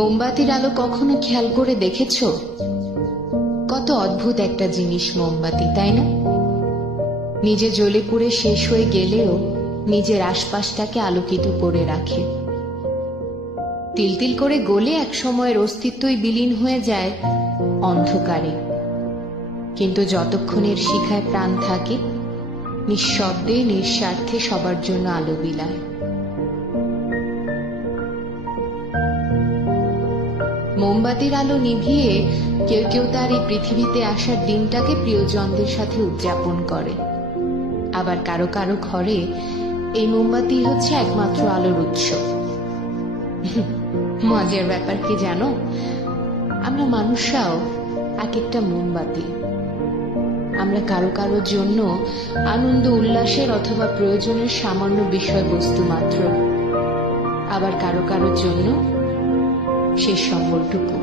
মোমবাতির আলো কখনো খেয়াল করে দেখেছো? কত অদ্ভুত একটা জিনিস মোমবাতি, তাই না? নিজে জ্বলে পুড়ে শেষ হয়ে গেলেও নিজের আশপাশটাকে আলোকিত করে রাখে। তিল করে গলে এক সময়ের অস্তিত্বই বিলীন হয়ে যায় অন্ধকারে, কিন্তু যতক্ষণের শিখায় প্রাণ থাকে নিঃশব্দে নিঃস্বার্থে সবার জন্য আলো বিলায়। মোমবাতির আলো নিভিয়ে কেউ কেউ তার এই পৃথিবীতে আসার দিনটাকে প্রিয়জনদের সাথে উদযাপন করে, আবার কারো কারো ঘরে এই মোমবাতি হচ্ছে একমাত্র আলোর উৎস। মজার ব্যাপার কি জানো, আমরা মানুষরাও এক একটা মোমবাতি। আমরা কারো কারোর জন্য আনন্দ উল্লাসের অথবা প্রয়োজনের সামান্য বিষয়বস্তু মাত্র, আবার কারো কারোর জন্য শেষ সম্বলটুকু।